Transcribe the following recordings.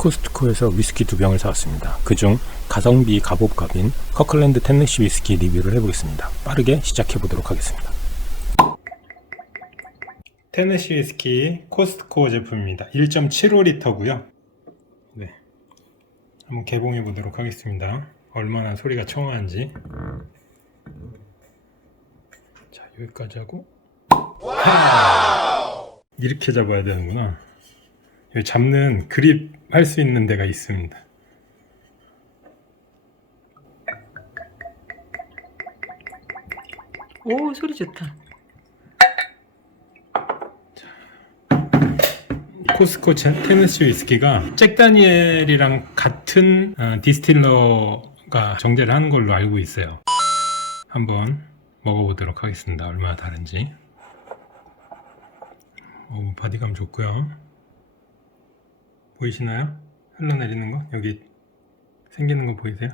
코스트코에서 위스키 두 병을 사왔습니다. 그중 가성비 가복값인 커클랜드 텐네시 위스키 리뷰를 해보겠습니다. 빠르게 시작해 보도록 하겠습니다. 테네시 위스키 코스트코 제품입니다. 1.75리터고요. 네. 한번 개봉해 보도록 하겠습니다. 얼마나 소리가 청아한지. 자, 여기까지 하고. 이렇게 잡아야 되는구나. 잡는 그립 할 수 있는 데가 있습니다. 오 소리 좋다. 코스코 체- 테네시 위스키가 잭 다니엘이랑 같은 어, 디스틸러가 정제를 하는 걸로 알고 있어요. 한번 먹어보도록 하겠습니다. 얼마나 다른지. 오, 바디감 좋고요. 보이시나요? 흘러내리는 거? 여기 생기는 거 보이세요?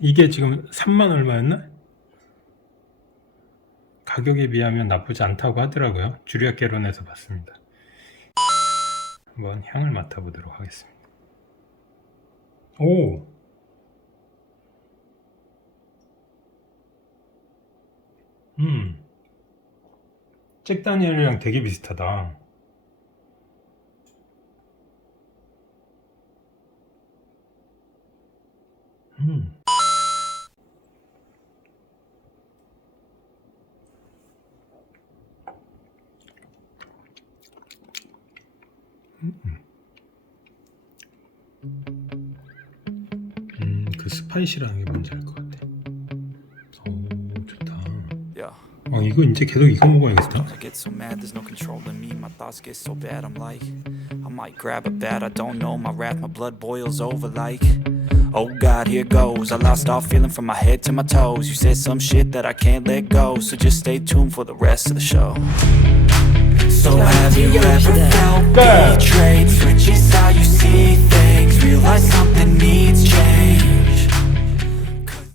이게 지금 3만 얼마였나? 가격에 비하면 나쁘지 않다고 하더라고요. 주리아 깨론에서 봤습니다. 한번 향을 맡아보도록 하겠습니다. 오! 음. 잭 다니엘이랑 되게 비슷하다. 음. 음, 그 스파이시라는 게 뭔지 알 것 같아. 어, 이거 이제 계속 이거 먹어야겠다. I get so mad, there's no controlling me. My thoughts get so bad, I'm like, I might grab a bat, I don't know. My wrath, my blood boils over like, oh God, here goes. I lost all feeling from my head to my toes. You said some shit that I can't let go, so just stay tuned for the rest of the show. So have you ever felt betrayed?